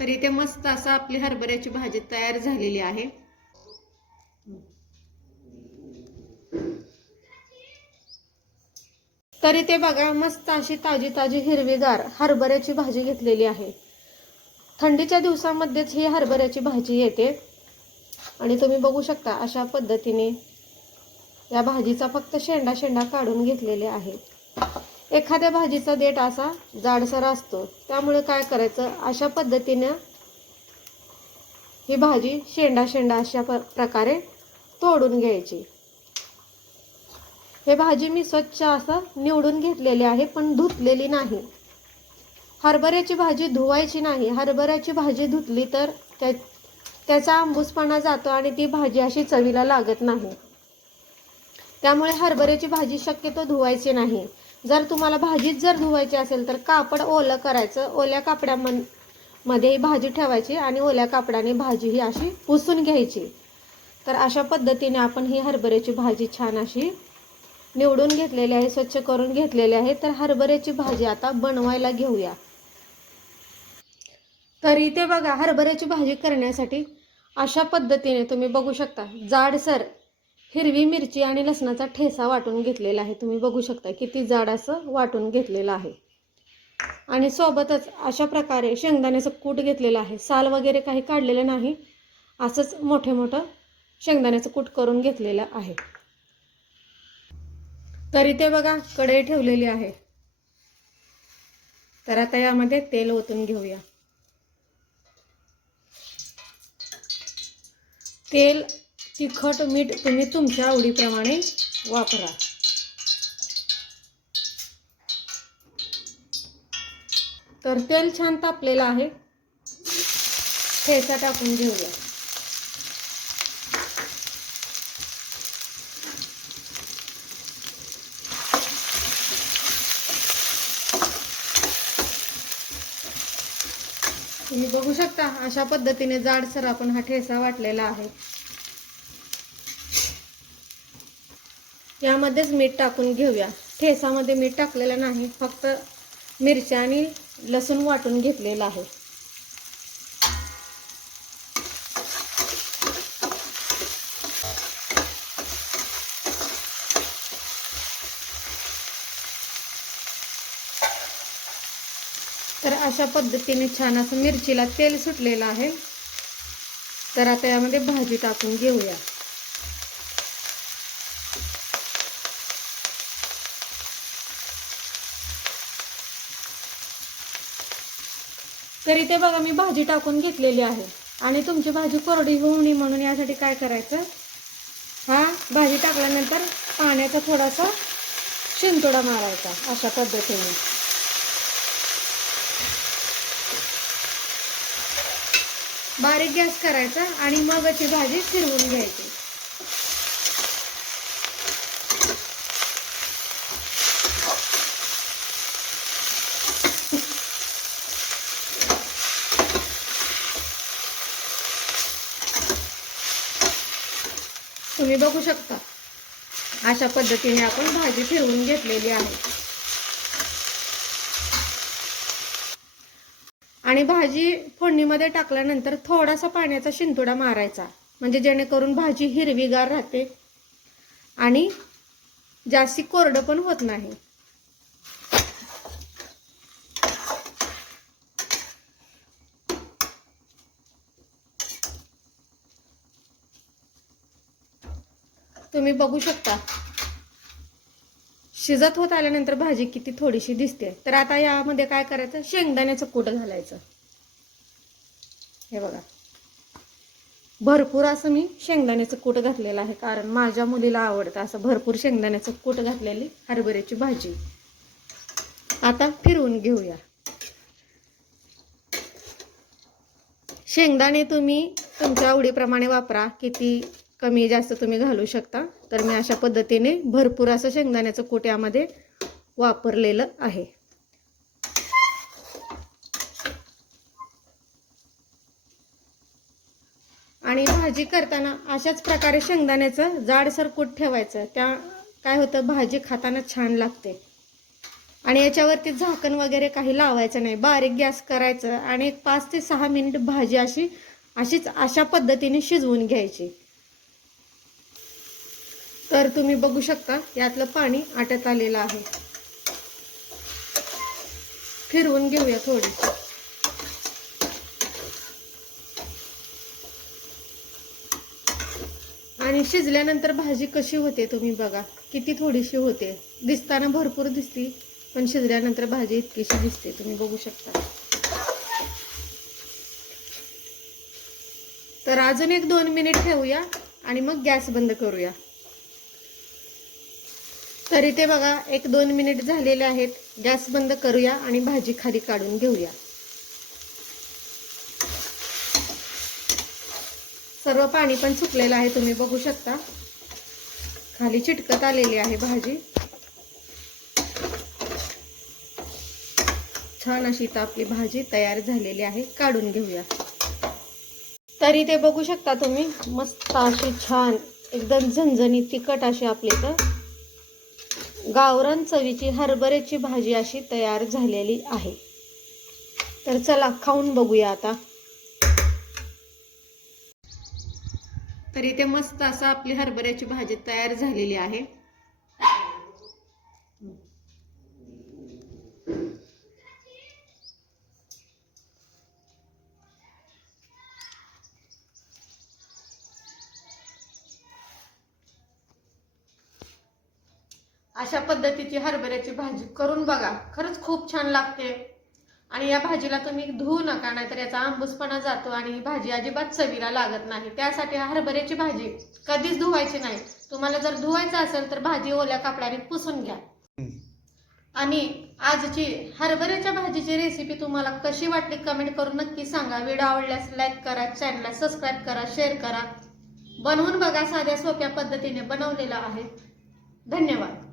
तर इथे मस्त असं आपली हरभऱ्याची भाजी तयार झालेली आहे. तर इथे बघा मस्त अशी ताजी ताजी हिरवीगार हरभऱ्याची भाजी घेतलेली आहे. थंडीच्या दिवसामध्येच ही हरभऱ्याची भाजी येते. आणि तुम्ही बघू शकता अशा पद्धतीने या भाजीचा फक्त शेंडा शेंडा काढून घेतलेले आहे. एखाद्या भाजीचा देठ असा जाडसर असतो. त्यामुळे काय करायचं? अशा पद्धतीनं ही भाजी शेंडा शेंडा अशा प- प्रकारे तोडून घ्यायची. हे भाजी मी स्वच्छ असं निवडून घेतलेली आहे पण धुतलेली नाही. हरभऱ्याची भाजी धुवायची नाही. हरभऱ्याची भाजी धुतली तर त्या त्याचा आंबूसपणा जातो आणि ती भाजी अशी चवीला लागत नाही. त्यामुळे हरभऱ्याची भाजी शक्यतो धुवायची नाही. जर तुम्हाला भाजीच जर धुवायची असेल तर कापड ओलं करायचं. ओल्या कापडामनमध्ये ही भाजी ठेवायची आणि ओल्या कापडाने भाजी ही अशी पुसून घ्यायची. तर अशा पद्धतीने आपण ही हरभऱ्याची भाजी छान अशी निवडून घेतलेली आहे स्वच्छ करून घेतलेली आहे. तर हरभऱ्याची भाजी आता बनवायला घेऊया. तर इथे बघा हरभऱ्याची भाजी करण्यासाठी अशा पद्धतीने तुम्ही बघू शकता. जाडसर हिरवी मिरची आणि लसणाचा ठेसा वाटून घेतलेला आहे. तुम्ही बघू शकता किती जाड असं वाटून घेतलेलं आहे. आणि सोबतच अशा प्रकारे शेंगदाण्याचं कूट घेतलेलं आहे. साल वगैरे काही काढलेलं नाही. असंच मोठे मोठं शेंगदाण्याचं कूट करून घेतलेलं आहे. तरी ते बघा कढई ठेवलेली आहे. तर आता यामध्ये तेल ओतून घेऊया. तेल तिखट मीठ तुम्ही तुमच्या आवडीप्रमाणे वापरा. तर तेल छान तापलेलं आहे. ठेचा टाकून घेऊया. तुम्ही बघू शकता अशा पद्धतीने जाडसर आपण हा ठेसा वाटलेला आहे. यामध्येच मीठ टाकून घेऊया. ठेसामध्ये मीठ टाकलेलं नाही फक्त मिरच्या आणि लसूण वाटून घेतलेलं आहे. तर अशा पद्धतीने छान असं मिरचीला तेल सुटलेलं आहे. तर आता यामध्ये भाजी टाकून घेऊया. तर इथे बघा मी भाजी टाकून घेतलेली आहे. आणि तुमची भाजी कोरडी होऊ नये म्हणून यासाठी काय करायचं? हा? भाजी टाकल्यानंतर पाण्याचा थोडासा शिंतोडा मारायचा अशा पद्धतीने. बारीक गॅस करायचा आणि मगची भाजी फिरवून घ्यायची. तुम्ही बघू शकता. अशा पद्धतीने आपण भाजी फिरवून घेतलेली आहे. आणि भाजी फोडणीमध्ये टाकल्यानंतर थोडासा पाण्याचा शिंतोडा मारायचा. म्हणजे जेणेकरून भाजी हिरवीगार राहते. आणि जास्ती कोरडं पण होत नाही. तुम्ही बघू शकता. शिजत होत आल्यानंतर भाजी किती थोडीशी दिसते. तर आता यामध्ये काय करायचं? शेंगदाण्याचं कूट घालायचं. हे बघा. भरपूर असं मी शेंगदाण्याचं कूट घातलेलं आहे. कारण माझ्या मुलीला आवडतं असं भरपूर शेंगदाण्याचं कूट घातलेली हरभऱ्याची भाजी. आता फिरवून घेऊया. शेंगदाणे तुम्ही तुमच्या आवडीप्रमाणे वापरा. किती कमी जास्त तुम्ही घालू शकता. तर मी अशा पद्धतीने भरपूर असं शेंगदाण्याचं कूट यामध्ये वापरलेलं आहे. आणि भाजी करताना अशाच प्रकारे शेंगदाण्याचं जाडसर कूट ठेवायचं. त्या काय होतं? भाजी खाताना छान लागते. आणि याच्यावरती झाकण वगैरे काही लावायचं नाही. बारीक गॅस करायचं आणि एक पाच ते सहा मिनिट भाजी अशी अशीच अशा पद्धतीने शिजवून घ्यायची. तर तुम्ही बघू शकता यातलं पाणी आटत आलेलं आहे. फिरवून घेऊया थोडी. आणि शिजल्यानंतर भाजी कशी होते तुम्ही बघा. किती थोडीशी होते. दिसताना भरपूर दिसती पण शिजल्यानंतर भाजी इतकीशी दिसते. तुम्ही बघू शकता. तर अजून एक दोन मिनिट ठेवूया आणि मग गॅस बंद करूया. तर इथे बघा एक दोन मिनिट झालेले आहेत. गॅस बंद करूया आणि भाजी खाली काढून घेऊया. सर्व पाणी पण सुकलेलं आहे तुम्ही बघू शकता. खाली चिटकत आलेली आहे भाजी. छान अशी इथं आपली भाजी तयार झालेली आहे काढून घेऊया. तर इथे बघू शकता तुम्ही मस्त अशी छान एकदम झणझणीत तिखट अशी आपली इथं. गावरान चवीची हरभऱ्याची भाजी अशी तयार झालेली आहे. तर चला खाऊन बघूया आता. तर इथे मस्त असं आपली हरभऱ्याची भाजी तयार झालेली आहे. अशा पद्धतीची हरभऱ्याची भाजी करून बघा. खरंच खूप छान लागते. आणि या भाजीला तुम्ही धुवू नका नाहीतर याचा आंबूसपणा जातो आणि ही भाजी अजिबात चवीला लागत नाही. त्यासाठी हरभऱ्याची भाजी कधीच धुवायची नाही. तुम्हाला जर धुवायचं असेल तर भाजी ओल्या कापडाने पुसून घ्या. आणि आजची हरभऱ्याच्या भाजीची रेसिपी तुम्हाला कशी वाटली कमेंट करून नक्की सांगा. व्हिडिओ आवडल्यास लाईक करा चॅनलला सबस्क्राईब करा शेअर करा. बनवून बघा साध्या सोप्या पद्धतीने बनवलेला आहे. धन्यवाद.